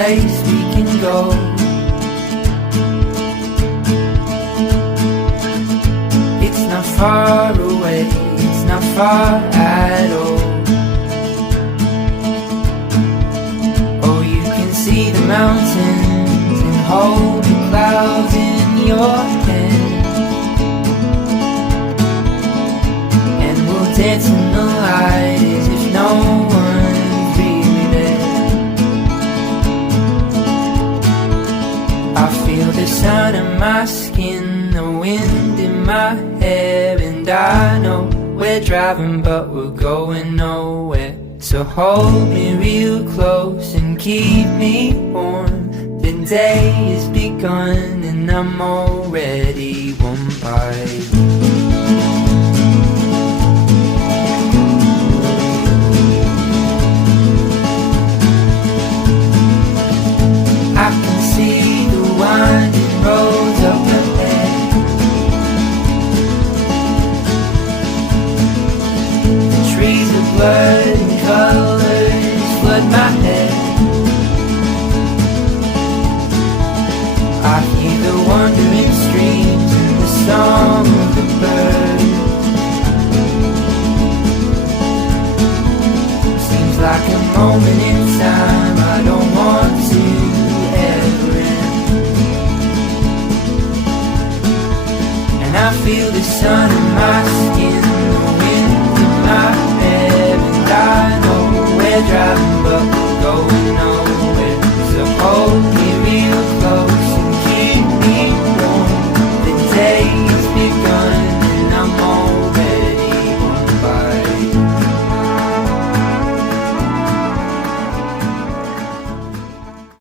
place we can go. It's not far away, it's not far at all. Oh, you can see the mountains and hold the clouds in your hand, and we'll dance in the light as if no one's really there. I feel the sun on my skin, the wind in my hair, and I know we're driving but we're going nowhere. So hold me real close and keep me warm. The day has begun and I'm already warm by you. I can see the winding roads up ahead. The trees are blurred and colors flood my head. I hear the wandering streams and the song of the birds. Seems like a moment in time I don't want to ever end. And I feel the sun